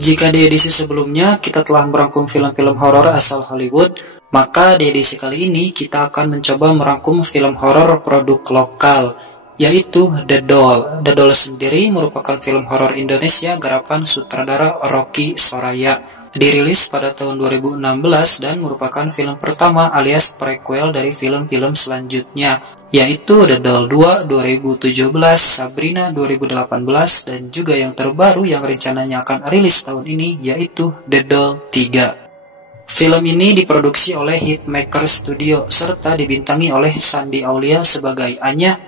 Jika di edisi sebelumnya kita telah merangkum film-film horor asal Hollywood, maka di edisi kali ini kita akan mencoba merangkum film horor produk lokal, yaitu The Doll. The Doll sendiri merupakan film horor Indonesia garapan sutradara Rocky Soraya. Dirilis pada tahun 2016 dan merupakan film pertama alias prequel dari film-film selanjutnya, yaitu The Doll 2 2017, Sabrina 2018, dan juga yang terbaru yang rencananya akan rilis tahun ini, yaitu The Doll 3. Film ini diproduksi oleh Hitmaker Studio serta dibintangi oleh Shandy Aulia sebagai Anya,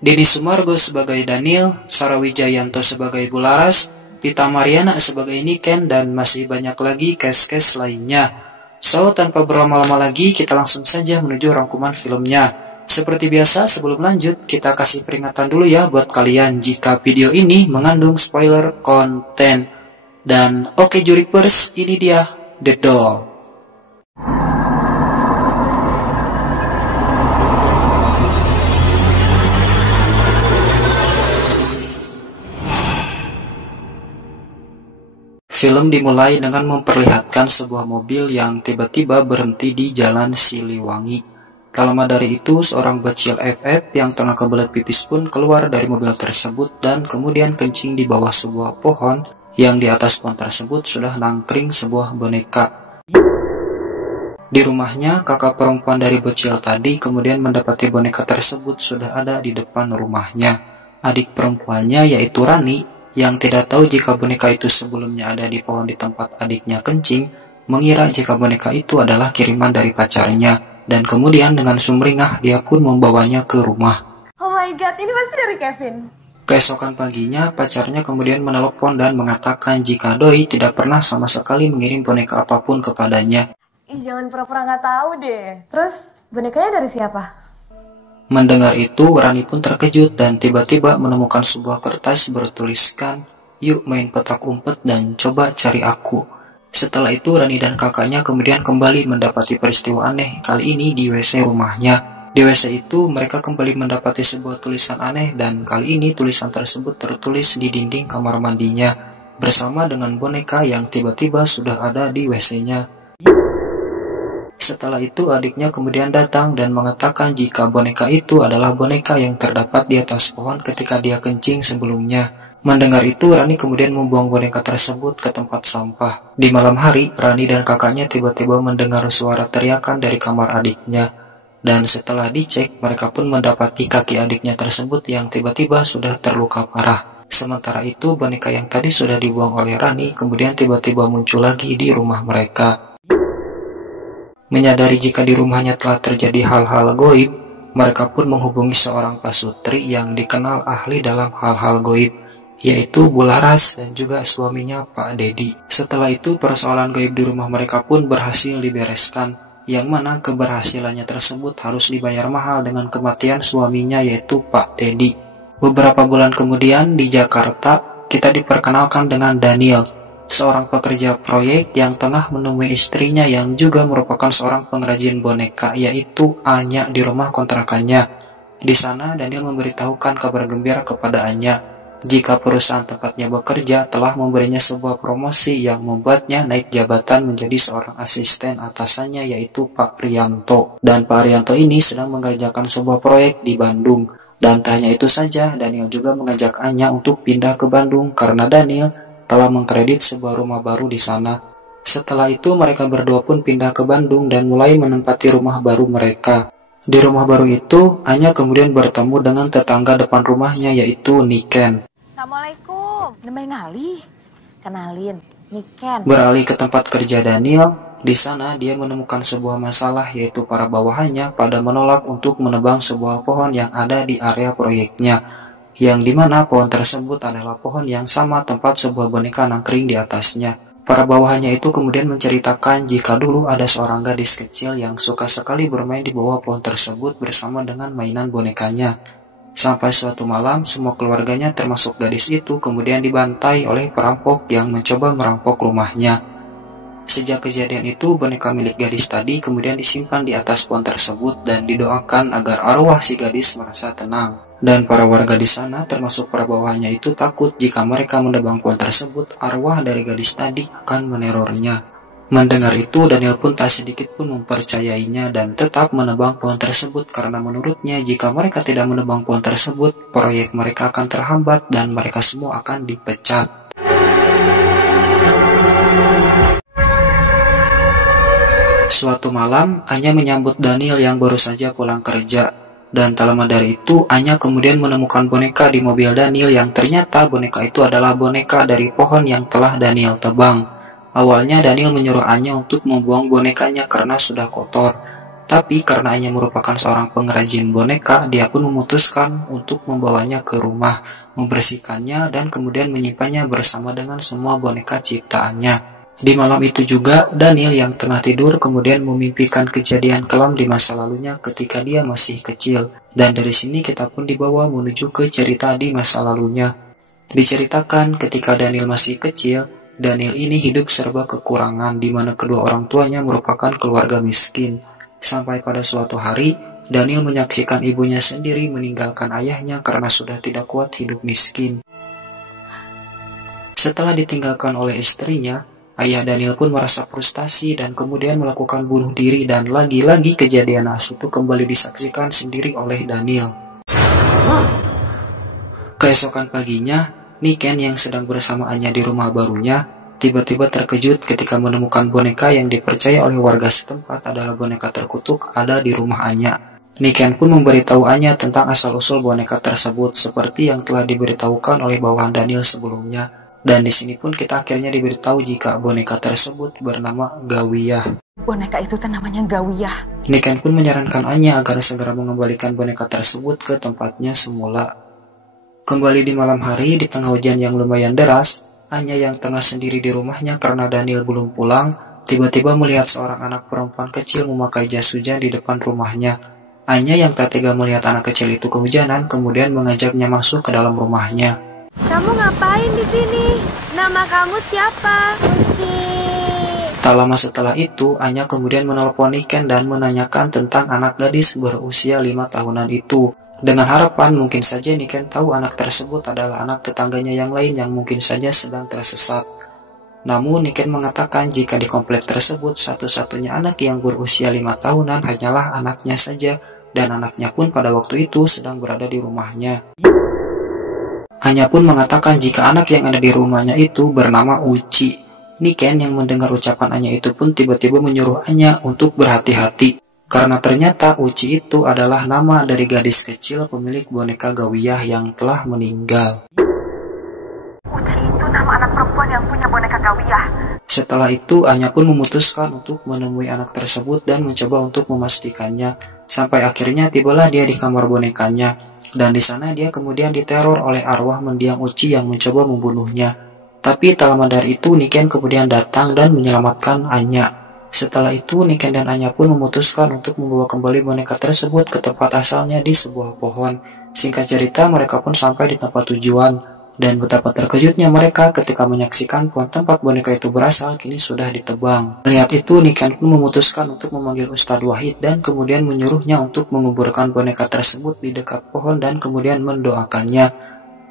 Denny Sumargo sebagai Daniel, Sarah Wijayanto sebagai Bularas, Pita Mariana sebagai Niken, dan masih banyak lagi cast-cast lainnya. So, tanpa berlama-lama lagi, kita langsung saja menuju rangkuman filmnya. Seperti biasa, sebelum lanjut, kita kasih peringatan dulu ya buat kalian jika video ini mengandung spoiler konten. Dan oke Juripers, ini dia The Doll. Film dimulai dengan memperlihatkan sebuah mobil yang tiba-tiba berhenti di Jalan Siliwangi. Tak lama dari itu, seorang bocil FF yang tengah kebelet pipis pun keluar dari mobil tersebut dan kemudian kencing di bawah sebuah pohon yang di atas pohon tersebut sudah nangkring sebuah boneka. Di rumahnya, kakak perempuan dari bocil tadi kemudian mendapati boneka tersebut sudah ada di depan rumahnya. Adik perempuannya yaitu Rani, yang tidak tahu jika boneka itu sebelumnya ada di pohon di tempat adiknya kencing, mengira jika boneka itu adalah kiriman dari pacarnya, dan kemudian dengan sumringah dia pun membawanya ke rumah. Oh my god, ini pasti dari Kevin. Keesokan paginya, pacarnya kemudian menelepon dan mengatakan jika doi tidak pernah sama sekali mengirim boneka apapun kepadanya. Jangan pura-pura nggak tahu deh. Terus, bonekanya dari siapa? Mendengar itu, Rani pun terkejut dan tiba-tiba menemukan sebuah kertas bertuliskan, "Yuk main petak umpet dan coba cari aku." Setelah itu, Rani dan kakaknya kemudian kembali mendapati peristiwa aneh, kali ini di WC rumahnya. Di WC itu, mereka kembali mendapati sebuah tulisan aneh dan kali ini tulisan tersebut tertulis di dinding kamar mandinya, bersama dengan boneka yang tiba-tiba sudah ada di WC-nya. Setelah itu adiknya kemudian datang dan mengatakan jika boneka itu adalah boneka yang terdapat di atas pohon ketika dia kencing sebelumnya. Mendengar itu, Rani kemudian membuang boneka tersebut ke tempat sampah. Di malam hari, Rani dan kakaknya tiba-tiba mendengar suara teriakan dari kamar adiknya. Dan setelah dicek, mereka pun mendapati kaki adiknya tersebut yang tiba-tiba sudah terluka parah. Sementara itu, boneka yang tadi sudah dibuang oleh Rani kemudian tiba-tiba muncul lagi di rumah mereka. Menyadari jika di rumahnya telah terjadi hal-hal goib, mereka pun menghubungi seorang pasutri yang dikenal ahli dalam hal-hal goib, yaitu Bularas dan juga suaminya Pak Dedi. Setelah itu, persoalan goib di rumah mereka pun berhasil dibereskan, yang mana keberhasilannya tersebut harus dibayar mahal dengan kematian suaminya yaitu Pak Dedi. Beberapa bulan kemudian di Jakarta, kita diperkenalkan dengan Daniel, seorang pekerja proyek yang tengah menemui istrinya yang juga merupakan seorang pengrajin boneka, yaitu Anya di rumah kontrakannya. Di sana, Daniel memberitahukan kabar gembira kepada Anya jika perusahaan tempatnya bekerja telah memberinya sebuah promosi yang membuatnya naik jabatan menjadi seorang asisten atasannya, yaitu Pak Rianto. Dan Pak Rianto ini sedang mengerjakan sebuah proyek di Bandung. Dan tak hanya itu saja, Daniel juga mengajak Anya untuk pindah ke Bandung karena Daniel telah mengkredit sebuah rumah baru di sana. Setelah itu mereka berdua pun pindah ke Bandung dan mulai menempati rumah baru mereka. Di rumah baru itu, Anya kemudian bertemu dengan tetangga depan rumahnya yaitu Niken. Assalamualaikum. Namanya Ngali. Kenalin, Niken. Beralih ke tempat kerja Daniel, di sana dia menemukan sebuah masalah yaitu para bawahannya pada menolak untuk menebang sebuah pohon yang ada di area proyeknya, yang dimana pohon tersebut adalah pohon yang sama tempat sebuah boneka nangkring di atasnya. Para bawahannya itu kemudian menceritakan jika dulu ada seorang gadis kecil yang suka sekali bermain di bawah pohon tersebut bersama dengan mainan bonekanya. Sampai suatu malam, semua keluarganya termasuk gadis itu kemudian dibantai oleh perampok yang mencoba merampok rumahnya. Sejak kejadian itu, boneka milik gadis tadi kemudian disimpan di atas pohon tersebut dan didoakan agar arwah si gadis merasa tenang. Dan para warga di sana, termasuk para bawahannya itu takut jika mereka menebang pohon tersebut, arwah dari gadis tadi akan menerornya. Mendengar itu, Daniel pun tak sedikit pun mempercayainya dan tetap menebang pohon tersebut karena menurutnya jika mereka tidak menebang pohon tersebut, proyek mereka akan terhambat dan mereka semua akan dipecat. Suatu malam, Anya menyambut Daniel yang baru saja pulang kerja. Dan tak lama dari itu, Anya kemudian menemukan boneka di mobil Daniel yang ternyata boneka itu adalah boneka dari pohon yang telah Daniel tebang. Awalnya Daniel menyuruh Anya untuk membuang bonekanya karena sudah kotor. Tapi karena Anya merupakan seorang pengrajin boneka, dia pun memutuskan untuk membawanya ke rumah, membersihkannya dan kemudian menyimpannya bersama dengan semua boneka ciptaannya. Di malam itu juga, Daniel yang tengah tidur kemudian memimpikan kejadian kelam di masa lalunya ketika dia masih kecil. Dan dari sini kita pun dibawa menuju ke cerita di masa lalunya. Diceritakan ketika Daniel masih kecil, Daniel ini hidup serba kekurangan di mana kedua orang tuanya merupakan keluarga miskin. Sampai pada suatu hari, Daniel menyaksikan ibunya sendiri meninggalkan ayahnya karena sudah tidak kuat hidup miskin. Setelah ditinggalkan oleh istrinya, ayah Daniel pun merasa frustasi dan kemudian melakukan bunuh diri dan lagi-lagi kejadian naas itu kembali disaksikan sendiri oleh Daniel. Keesokan paginya, Niken yang sedang bersama Anya di rumah barunya tiba-tiba terkejut ketika menemukan boneka yang dipercaya oleh warga setempat adalah boneka terkutuk ada di rumah Anya. Niken pun memberitahu Anya tentang asal-usul boneka tersebut seperti yang telah diberitahukan oleh bawahan Daniel sebelumnya. Dan di sini pun kita akhirnya diberitahu jika boneka tersebut bernama Gawiyah. Boneka itu namanya Gawiyah. Niken pun menyarankan Anya agar segera mengembalikan boneka tersebut ke tempatnya semula. Kembali di malam hari, di tengah hujan yang lumayan deras, Anya yang tengah sendiri di rumahnya karena Daniel belum pulang, tiba-tiba melihat seorang anak perempuan kecil memakai jas hujan di depan rumahnya. Anya yang tak tega melihat anak kecil itu kehujanan, kemudian mengajaknya masuk ke dalam rumahnya. Kamu ngapain di sini? Nama kamu siapa? Uci. Tak lama setelah itu, Anya kemudian menelpon Niken dan menanyakan tentang anak gadis berusia 5 tahunan itu. Dengan harapan mungkin saja Niken tahu anak tersebut adalah anak tetangganya yang lain yang mungkin saja sedang tersesat. Namun Niken mengatakan jika di komplek tersebut satu-satunya anak yang berusia 5 tahunan hanyalah anaknya saja dan anaknya pun pada waktu itu sedang berada di rumahnya. Anya pun mengatakan jika anak yang ada di rumahnya itu bernama Uci. Niken yang mendengar ucapan Anya itu pun tiba-tiba menyuruh Anya untuk berhati-hati. Karena ternyata Uci itu adalah nama dari gadis kecil pemilik boneka Gawiyah yang telah meninggal. Uci itu nama anak perempuan yang punya boneka Gawiyah. Setelah itu Anya pun memutuskan untuk menemui anak tersebut dan mencoba untuk memastikannya. Sampai akhirnya tibalah dia di kamar bonekanya. Dan di sana dia kemudian diteror oleh arwah mendiang Uci yang mencoba membunuhnya. Tapi tak lama dari itu Niken kemudian datang dan menyelamatkan Anya. Setelah itu Niken dan Anya pun memutuskan untuk membawa kembali boneka tersebut ke tempat asalnya di sebuah pohon. Singkat cerita mereka pun sampai di tempat tujuan. Dan betapa terkejutnya mereka ketika menyaksikan pohon tempat boneka itu berasal kini sudah ditebang. Melihat itu Niken pun memutuskan untuk memanggil Ustadz Wahid dan kemudian menyuruhnya untuk menguburkan boneka tersebut di dekat pohon dan kemudian mendoakannya.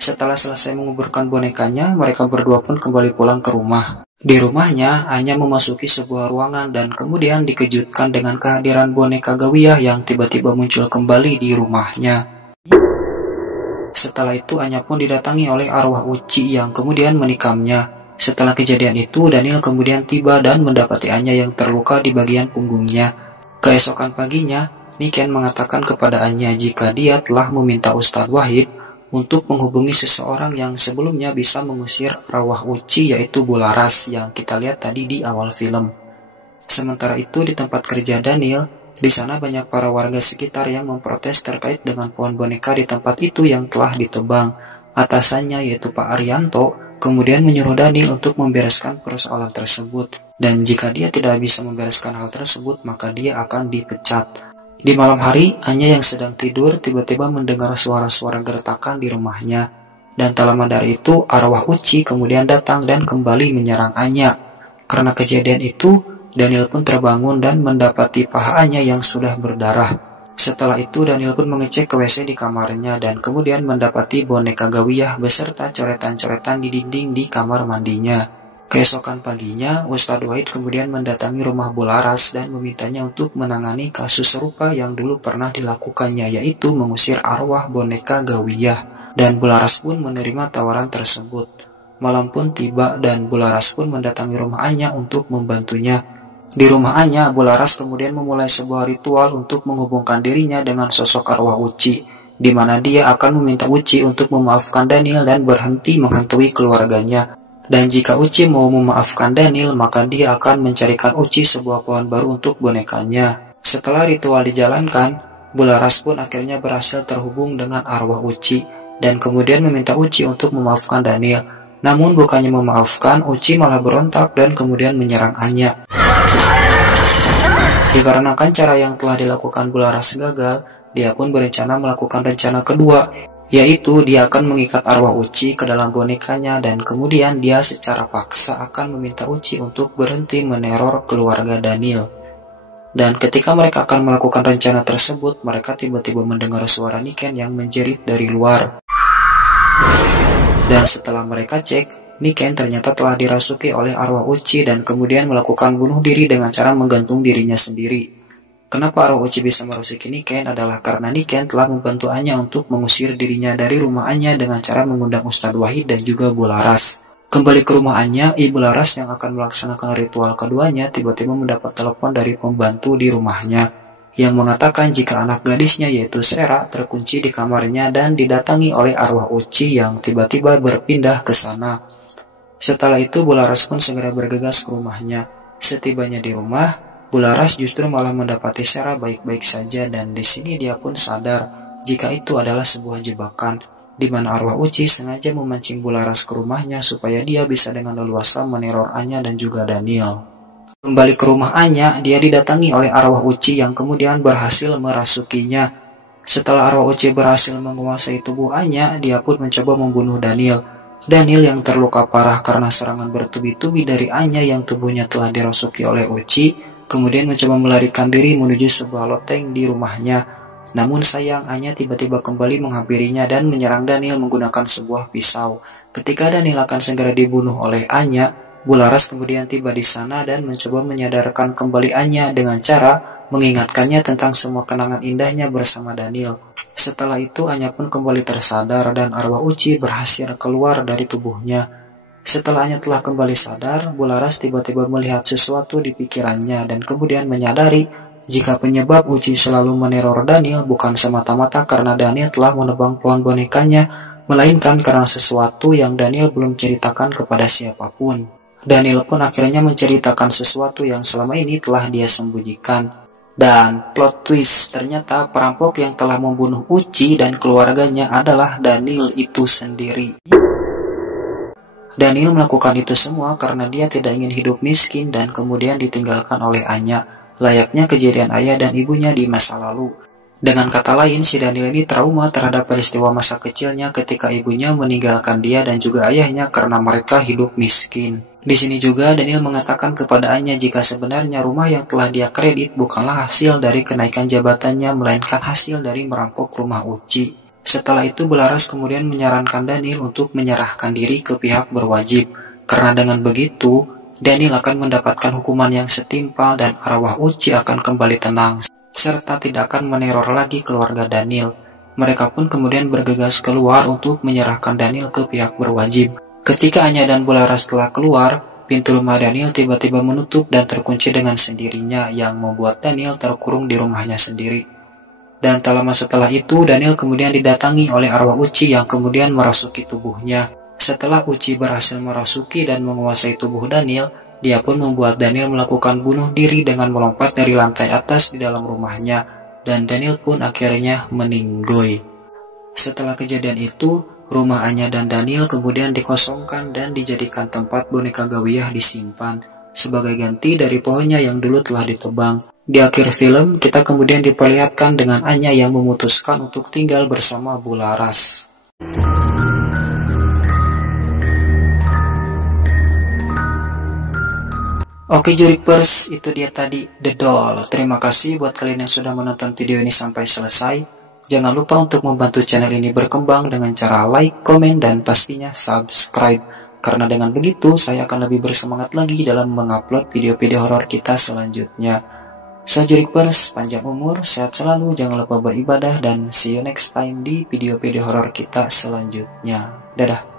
Setelah selesai menguburkan bonekanya, mereka berdua pun kembali pulang ke rumah. Di rumahnya, Anya memasuki sebuah ruangan dan kemudian dikejutkan dengan kehadiran boneka Gawiyah yang tiba-tiba muncul kembali di rumahnya. Setelah itu Anya pun didatangi oleh arwah Uci yang kemudian menikamnya. Setelah kejadian itu, Daniel kemudian tiba dan mendapati Anya yang terluka di bagian punggungnya. Keesokan paginya, Niken mengatakan kepada Anya jika dia telah meminta Ustadz Wahid untuk menghubungi seseorang yang sebelumnya bisa mengusir arwah Uci yaitu Bularas yang kita lihat tadi di awal film. Sementara itu di tempat kerja Daniel, di sana banyak para warga sekitar yang memprotes terkait dengan pohon boneka di tempat itu yang telah ditebang. Atasannya yaitu Pak Arianto kemudian menyuruh Daniel untuk membereskan persoalan tersebut. Dan jika dia tidak bisa membereskan hal tersebut maka dia akan dipecat. Di malam hari, Anya yang sedang tidur tiba-tiba mendengar suara-suara gertakan di rumahnya. Dan tak lama dari itu arwah Uci kemudian datang dan kembali menyerang Anya. Karena kejadian itu, Daniel pun terbangun dan mendapati paha Anya yang sudah berdarah. Setelah itu Daniel pun mengecek ke WC di kamarnya dan kemudian mendapati boneka Gawiyah beserta coretan-coretan di dinding di kamar mandinya. Keesokan paginya, Ustadz Wahid kemudian mendatangi rumah Bularas dan memintanya untuk menangani kasus serupa yang dulu pernah dilakukannya, yaitu mengusir arwah boneka Gawiyah. Dan Bularas pun menerima tawaran tersebut. Malam pun tiba dan Bularas pun mendatangi rumah Anya untuk membantunya. Di rumah Anya, Bularas kemudian memulai sebuah ritual untuk menghubungkan dirinya dengan sosok arwah Uci, di mana dia akan meminta Uci untuk memaafkan Daniel dan berhenti menghantui keluarganya. Dan jika Uci mau memaafkan Daniel, maka dia akan mencarikan Uci sebuah pohon baru untuk bonekanya. Setelah ritual dijalankan, Bularas pun akhirnya berhasil terhubung dengan arwah Uci, dan kemudian meminta Uci untuk memaafkan Daniel. Namun bukannya memaafkan, Uci malah berontak dan kemudian menyerang Anya. Dikarenakan cara yang telah dilakukan Bularas gagal, dia pun berencana melakukan rencana kedua, yaitu dia akan mengikat arwah Uci ke dalam bonekanya dan kemudian dia secara paksa akan meminta Uci untuk berhenti meneror keluarga Daniel. Dan ketika mereka akan melakukan rencana tersebut, mereka tiba-tiba mendengar suara Niken yang menjerit dari luar. Dan setelah mereka cek, Niken ternyata telah dirasuki oleh arwah Uci dan kemudian melakukan bunuh diri dengan cara menggantung dirinya sendiri. Kenapa arwah Uci bisa merasuki Niken adalah karena Niken telah membantu Anya untuk mengusir dirinya dari rumah Anya dengan cara mengundang Ustadz Wahid dan juga Bularas. Kembali ke rumah Anya, Ibu Laras yang akan melaksanakan ritual keduanya tiba-tiba mendapat telepon dari pembantu di rumahnya yang mengatakan jika anak gadisnya yaitu Sera terkunci di kamarnya dan didatangi oleh arwah Uci yang tiba-tiba berpindah ke sana. Setelah itu Bularas pun segera bergegas ke rumahnya. Setibanya di rumah, Bularas justru malah mendapati Sera baik-baik saja dan di sini dia pun sadar jika itu adalah sebuah jebakan, di mana arwah Uci sengaja memancing Bularas ke rumahnya supaya dia bisa dengan leluasa meneror Anya dan juga Daniel. Kembali ke rumah Anya, dia didatangi oleh arwah Uci yang kemudian berhasil merasukinya. Setelah arwah Uci berhasil menguasai tubuh Anya, dia pun mencoba membunuh Daniel. Daniel yang terluka parah karena serangan bertubi-tubi dari Anya yang tubuhnya telah dirasuki oleh Uci, kemudian mencoba melarikan diri menuju sebuah loteng di rumahnya. Namun sayang, Anya tiba-tiba kembali menghampirinya dan menyerang Daniel menggunakan sebuah pisau. Ketika Daniel akan segera dibunuh oleh Anya, Bularas kemudian tiba di sana dan mencoba menyadarkan kembali Anya dengan cara mengingatkannya tentang semua kenangan indahnya bersama Daniel. Setelah itu Anya pun kembali tersadar dan arwah Uci berhasil keluar dari tubuhnya. Setelah Anya telah kembali sadar, Bularas tiba-tiba melihat sesuatu di pikirannya dan kemudian menyadari jika penyebab Uci selalu meneror Daniel bukan semata-mata karena Daniel telah menebang pohon bonekanya, melainkan karena sesuatu yang Daniel belum ceritakan kepada siapapun. Daniel pun akhirnya menceritakan sesuatu yang selama ini telah dia sembunyikan. Dan plot twist, ternyata perampok yang telah membunuh Uci dan keluarganya adalah Daniel itu sendiri. Daniel melakukan itu semua karena dia tidak ingin hidup miskin dan kemudian ditinggalkan oleh Anya, layaknya kejadian ayah dan ibunya di masa lalu. Dengan kata lain, si Daniel ini trauma terhadap peristiwa masa kecilnya ketika ibunya meninggalkan dia dan juga ayahnya karena mereka hidup miskin. Di sini juga Daniel mengatakan kepada Anya jika sebenarnya rumah yang telah dia kredit bukanlah hasil dari kenaikan jabatannya, melainkan hasil dari merampok rumah Uci. Setelah itu Bularas kemudian menyarankan Daniel untuk menyerahkan diri ke pihak berwajib, karena dengan begitu Daniel akan mendapatkan hukuman yang setimpal dan arwah Uci akan kembali tenang, serta tidak akan meneror lagi keluarga Daniel. Mereka pun kemudian bergegas keluar untuk menyerahkan Daniel ke pihak berwajib. Ketika Anya dan Bularas telah keluar, pintu rumah Daniel tiba-tiba menutup dan terkunci dengan sendirinya yang membuat Daniel terkurung di rumahnya sendiri. Dan tak lama setelah itu, Daniel kemudian didatangi oleh arwah Uci yang kemudian merasuki tubuhnya. Setelah Uci berhasil merasuki dan menguasai tubuh Daniel, dia pun membuat Daniel melakukan bunuh diri dengan melompat dari lantai atas di dalam rumahnya, dan Daniel pun akhirnya meninggoy. Setelah kejadian itu, rumah Anya dan Daniel kemudian dikosongkan dan dijadikan tempat boneka Gawiyah disimpan sebagai ganti dari pohonnya yang dulu telah ditebang. Di akhir film, kita kemudian diperlihatkan dengan Anya yang memutuskan untuk tinggal bersama Bularas. Oke Juripers, itu dia tadi The Doll. Terima kasih buat kalian yang sudah menonton video ini sampai selesai. Jangan lupa untuk membantu channel ini berkembang dengan cara like, komen, dan pastinya subscribe. Karena dengan begitu, saya akan lebih bersemangat lagi dalam mengupload video-video horor kita selanjutnya. So Juripers, panjang umur, sehat selalu, jangan lupa beribadah, dan see you next time di video-video horor kita selanjutnya. Dadah.